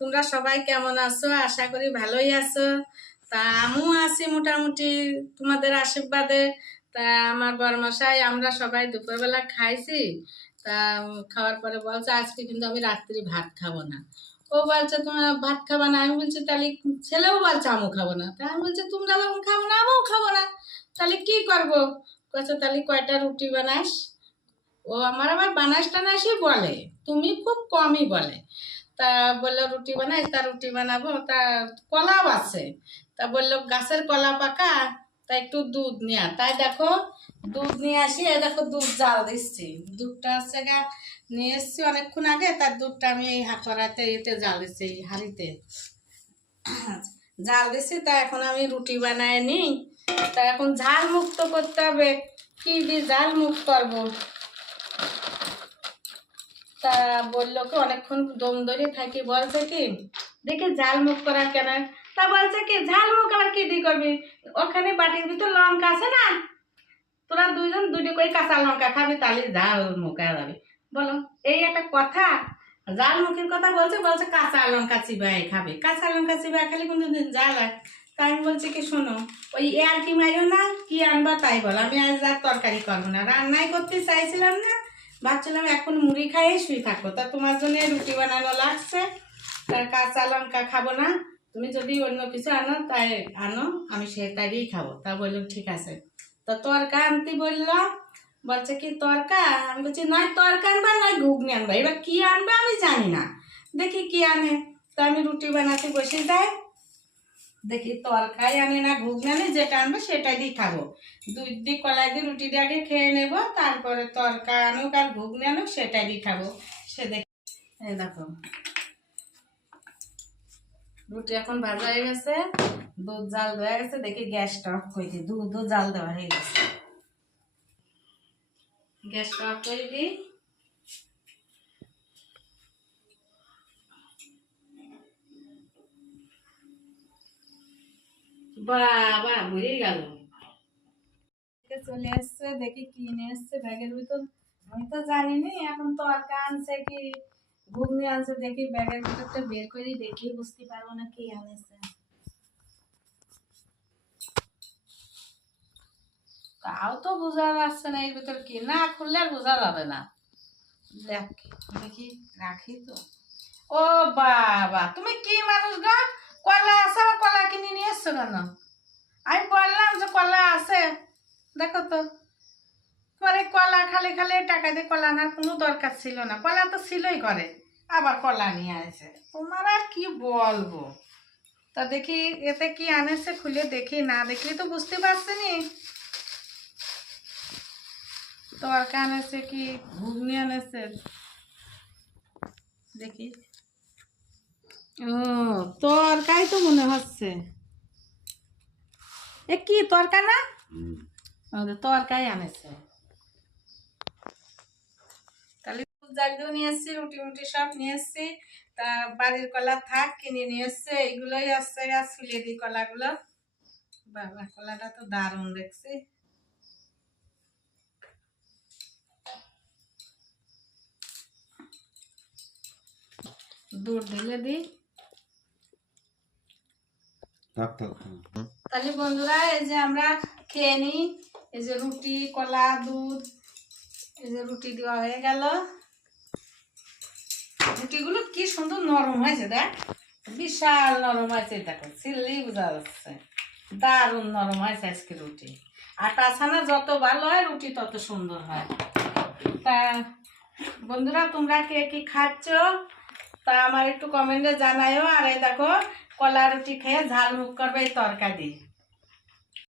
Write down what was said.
তোমরা সবাই কেমন আছো? আশা করি ভালোই আছো। তা আমিও আছি মোটামুটি তোমাদের আশীর্বাদে। তা আমার বরমশাই, আমরা সবাই দুপুরবেলা খাইছি। তা খাওয়ার পরে বলছে, আজকে কিন্তু আমি রাত্রি ভাত খাব না। ও বলছে, তোমরা ভাত খাব না? আমি বলছি, তাহলে ছেলেও বলছে, আমিও খাব না। তা আমি বলছি, তোমরা যখন খাব না, আমিও খাব না। তাহলে কি করব? বলছে তাহলে কয়টা রুটি বানাস? ও আমার আবার বানাস টানাসই বলে। তুমি খুব কমই বলে। তা বলল, রুটি বানাই? তা রুটি বানাবো। তা কলাও আছে। তা বলল, গাছের কলা পাকা, তা একটু দুধ নিয়ে তাই দেখো, দুধ নিয়ে আসি দেখো দুধ জাল দিচ্ছি। দুধটা হচ্ছে গা, নিয়ে এসছি অনেকক্ষণ আগে, তার দুধটা আমি এই হাঁকড়াতে এতে জাল দিচ্ছি, এই হাঁড়িতে। জাল দিচ্ছি, তা এখন আমি রুটি বানায় নিই। তা এখন ঝাল মুক্ত করতে হবে। কি দিয়ে ঝাল মুক্ত করব? তা বলল কি, অনেকক্ষণ দম ধরে থাকি। বলছে কি, দেখি ঝাল মুখ করা কেন? তা বলছে কি, ঝাল মুখ আবার কি দিয়ে করবি? ওখানে বাটির ভিতর লঙ্কা আছে না? তোরা দুইজন দুটি করে কাঁচা লঙ্কা খাবি, তাহলে ঝাল মুখা যাবে। বলো, এই একটা কথা। ঝাল মুখের কথা বলছে বলছে কাঁচা লঙ্কা চিবাই খাবে। কাঁচা লঙ্কা চিবাই খালি কিন্তু হয়। তাই আমি বলছি কি, শোনো, ওই এর কি মাইও না, কি আনবা তাই বল। আমি আজ আর তরকারি করব না। রান্নাই করতে চাইছিলাম না ভাবছিলাম এখন মুড়ি খাইয়ে শুয়ে থাকব তা তোমার জন্য রুটি বানানো লাগছে তার কাঁচা লঙ্কা খাব না। তুমি যদি অন্য কিছু আনো, তাই আনো, আমি সে সেটাই খাব। তা বললাম, ঠিক আছে। তো তরকা আনতে বলল বলছে, কি তরকা? আমি বলছি নয় তরকা আনবা নয় ঘুগনি আনবা। এবার কি আনবে আমি জানি না। দেখি কি আনে। তা আমি রুটি বানাতে বসে যাই। দেখি তরকারি আনি না ঘুগনি আনে যেটা আনব সেটাই দিয়ে খাব। দুধ দিয়ে কলাই দিয়ে রুটি দিয়ে আগে খেয়ে নেব, তারপরে তরকা আনুক আর ঘুগনি আনুক সেটাই দিয়ে খাব। সে দেখি দেখো। রুটি এখন ভাজা হয়ে গেছে, দুধ জাল দেওয়া গেছে, দেখি গ্যাসটা অফ করে দিই। দুধও জাল দেওয়া হয়ে গেছে। গ্যাসটা অফ করে দিই। বাবা মরে গেল। চলে এসছে, দেখি কিনে এসছে ব্যাগের ভিতর। আমি তো জানি না এখন তো আর আনছে কি? ঘুগনি আনছে, দেখি ব্যাগের ভিতরটা বের করে, দেখি বুঝতে পারব না কি আনেছে। তাও তো বোঝা যাচ্ছে না, এর ভিতর কি? না খুললে আর বোঝা যাবে না। দেখি, রাখি তো। ও বাবা, তুমি কি মানুষ গো? কলা আছে, আবার কলা কিনে নিয়ে এসছো কেন? আমি বললাম যে কলা আছে। দেখো তো তোমার এই কলা খালি খালি টাকা দিয়ে কলা আনার কোনো দরকার ছিল না। কলা তো ছিলই ঘরে, আবার কলা নিয়ে আসে। তোমার আর কি বলব? তা দেখি এতে কি আনেছে খুলে দেখি, না দেখলে তো বুঝতে পারছি নি। তরকা আনেছে কি, ঘুগনি আনেছে? দেখি। ও তরকাই তো মনে হচ্ছে। এ কি তরকা না? ও, তরকাই আনেছে। তাহলে জাগিয়েও নিয়ে এসছি রুটি মুটি সব নিয়ে এসছি। তা বাড়ির কলা থাক কিনে নিয়ে এসছে। এইগুলোই আসছে ফুলিয়ে দিই কলাগুলো। বাবা কলাটা তো দারুণ দেখছি। তাহলে বন্ধুরা, এই যে আমরা খেয়ে নিই। এই যে রুটি, কলা, দুধ, এই যে রুটি দেওয়া হয়ে গেল। রুটিগুলো কি সুন্দর নরম হয়েছে, দেখ। বিশাল নরম হয়েছে দেখো ছিললেই বোঝা যাচ্ছে। দারুণ নরম হয়েছে আজকে রুটি। আটা ছানা যত ভালো হয়, রুটি তত সুন্দর হয়। তা, বন্ধুরা, তোমরা কে কি খাচ্ছ? তা আমার একটু কমেন্টে জানাইও। আর এই দেখো কলা রুটি খেয়ে ঝাল মুখ করবে এই